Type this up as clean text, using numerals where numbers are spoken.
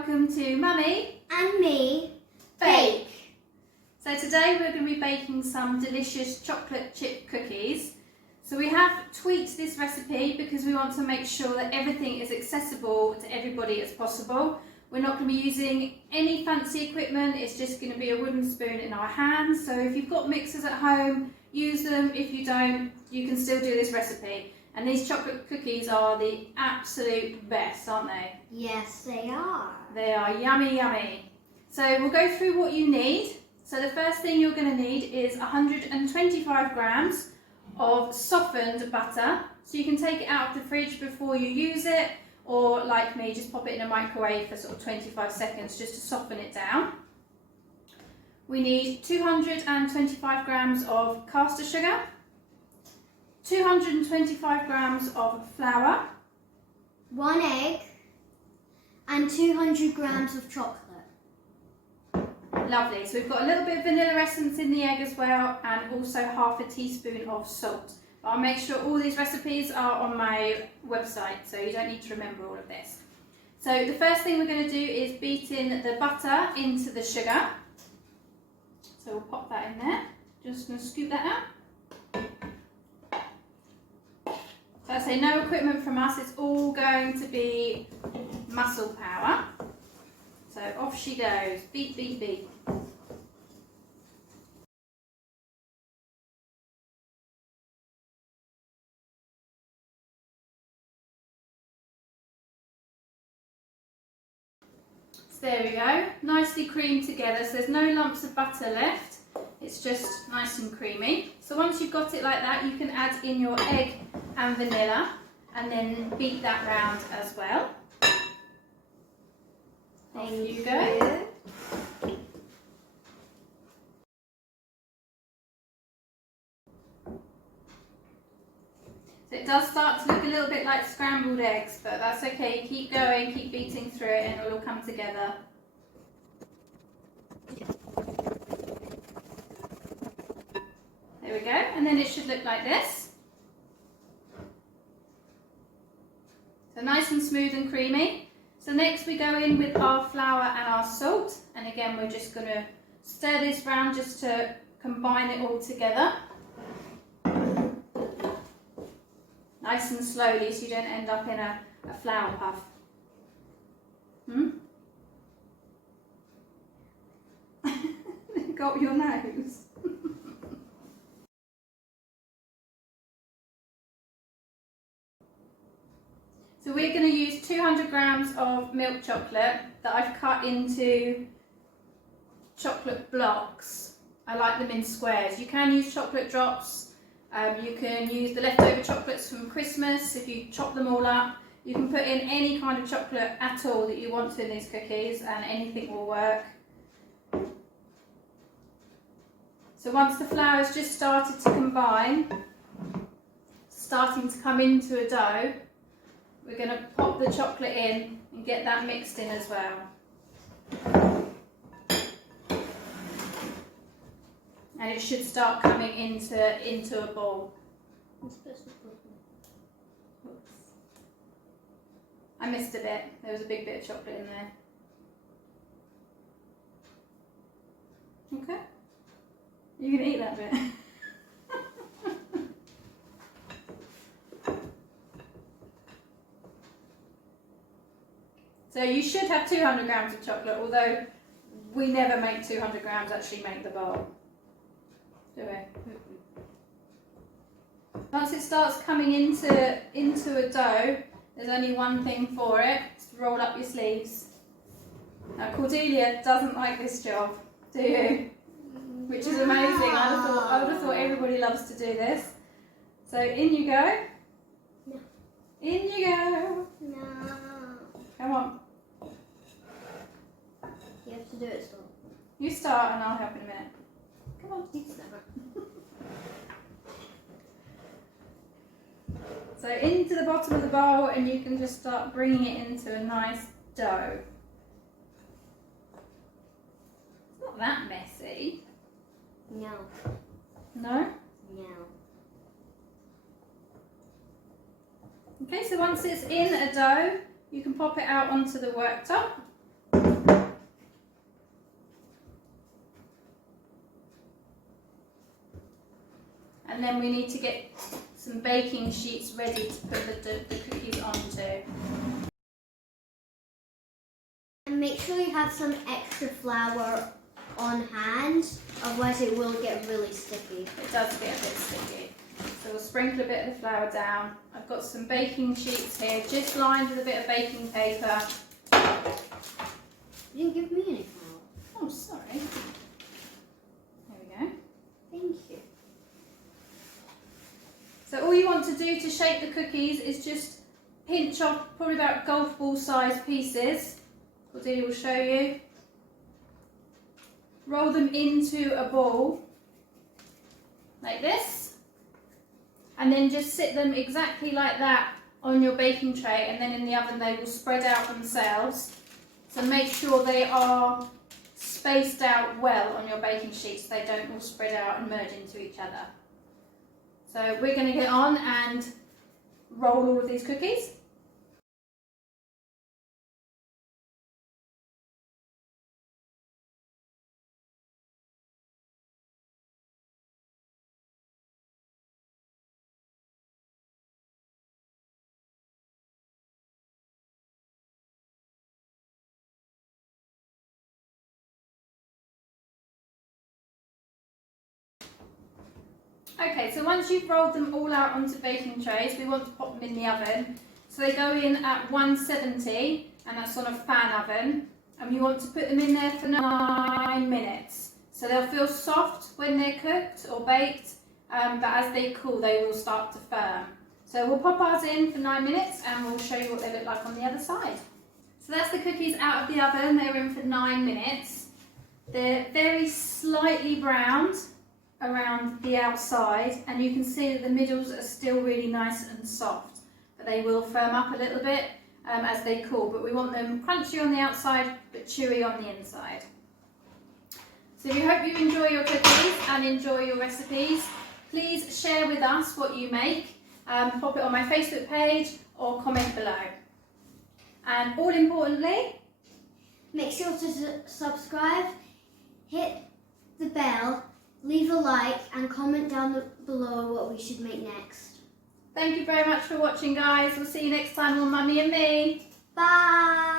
welcome to Mummy and me Bake. So today we're going to be baking some delicious chocolate chip cookies. So we have tweaked this recipe because we want to make sure that everything is accessible to everybody as possible. We're not going to be using any fancy equipment, it's just going to be a wooden spoon in our hands. So if you've got mixers at home, use them. If you don't, you can still do this recipe. And these chocolate cookies are the absolute best, aren't they? Yes, they are. They are yummy, yummy. So we'll go through what you need. So the first thing you're going to need is 125 grams of softened butter. So you can take it out of the fridge before you use it, or like me, just pop it in a microwave for sort of 25 seconds just to soften it down. We need 225 grams of caster sugar, 225 grams of flour, 1 egg, and 200 grams of chocolate. Lovely, so we've got a little bit of vanilla essence in the egg as well, and also half a teaspoon of salt. But I'll make sure all these recipes are on my website, so you don't need to remember all of this. So the first thing we're going to do is beat in the butter into the sugar. So we'll pop that in there. Just going to scoop that out. So I say no equipment from us, it's all going to be muscle power. So off she goes, beat, beat, beat. So there we go, nicely creamed together, so there's no lumps of butter left, it's just nice and creamy. So once you've got it like that, you can add in your egg and vanilla and then beat that round as well. Off you go. So it does start to look a little bit like scrambled eggs, but that's okay. Keep going, keep beating through it and it'll all come together. There we go, and then it should look like this. So nice and smooth and creamy. So next we go in with our flour and our salt, and again we're just going to stir this round just to combine it all together. Nice and slowly so you don't end up in a flour puff. Got your nose. So we're going to use 200 grams of milk chocolate that I've cut into chocolate blocks. I like them in squares. You can use chocolate drops. You can use the leftover chocolates from Christmas if you chop them all up. You can put in any kind of chocolate at all that you want to in these cookies and anything will work. So once the flour has just started to combine, starting to come into a dough, we're going to pop the chocolate in and get that mixed in as well. And it should start coming into a ball. Oops. I missed a bit. There was a big bit of chocolate in there. Okay. You can eat that bit. So you should have 200 grams of chocolate, although we never make 200 grams actually make the bowl. Do we? Once it starts coming into a dough, there's only one thing for it, it's to roll up your sleeves. Now Cordelia doesn't like this job, do you? Which is amazing, I would have thought everybody loves to do this. So in you go. No. In you go. No. Come on. You have to do it slow. You start and I'll help in a minute. Come on. You start. So into the bottom of the bowl and you can just start bringing it into a nice dough. It's not that messy. No. No? No. Okay, so once it's in a dough, you can pop it out onto the worktop. and then we need to get some baking sheets ready to put the cookies onto. And make sure you have some extra flour on hand, otherwise it will get really sticky. It does get a bit sticky. So we'll sprinkle a bit of the flour down. I've got some baking sheets here, just lined with a bit of baking paper. You didn't give me any flour. Oh, sorry. There we go. Thank you. So all you want to do to shape the cookies is just pinch off probably about golf ball size pieces. Cordelia will show you. Roll them into a ball like this, and then just sit them exactly like that on your baking tray, and then in the oven they will spread out themselves. So make sure they are spaced out well on your baking sheet so they don't all spread out and merge into each other. So we're going to get on and roll all of these cookies. Okay, so once you've rolled them all out onto baking trays, we want to pop them in the oven. So they go in at 170, and that's on a fan oven. And you want to put them in there for 9 minutes. So they'll feel soft when they're cooked or baked, but as they cool, they will start to firm. So we'll pop ours in for 9 minutes, and we'll show you what they look like on the other side. So that's the cookies out of the oven. They're in for 9 minutes. They're very slightly browned around the outside, and you can see that the middles are still really nice and soft, but they will firm up a little bit as they cool, but we want them crunchy on the outside but chewy on the inside. So we hope you enjoy your cookies and enjoy your recipes. Please share with us what you make, pop it on my Facebook page or comment below. And all importantly, Make sure to subscribe, hit the bell, leave a like and comment down below what we should make next. thank you very much for watching, guys. We'll see you next time on Mummy and Me. Bye!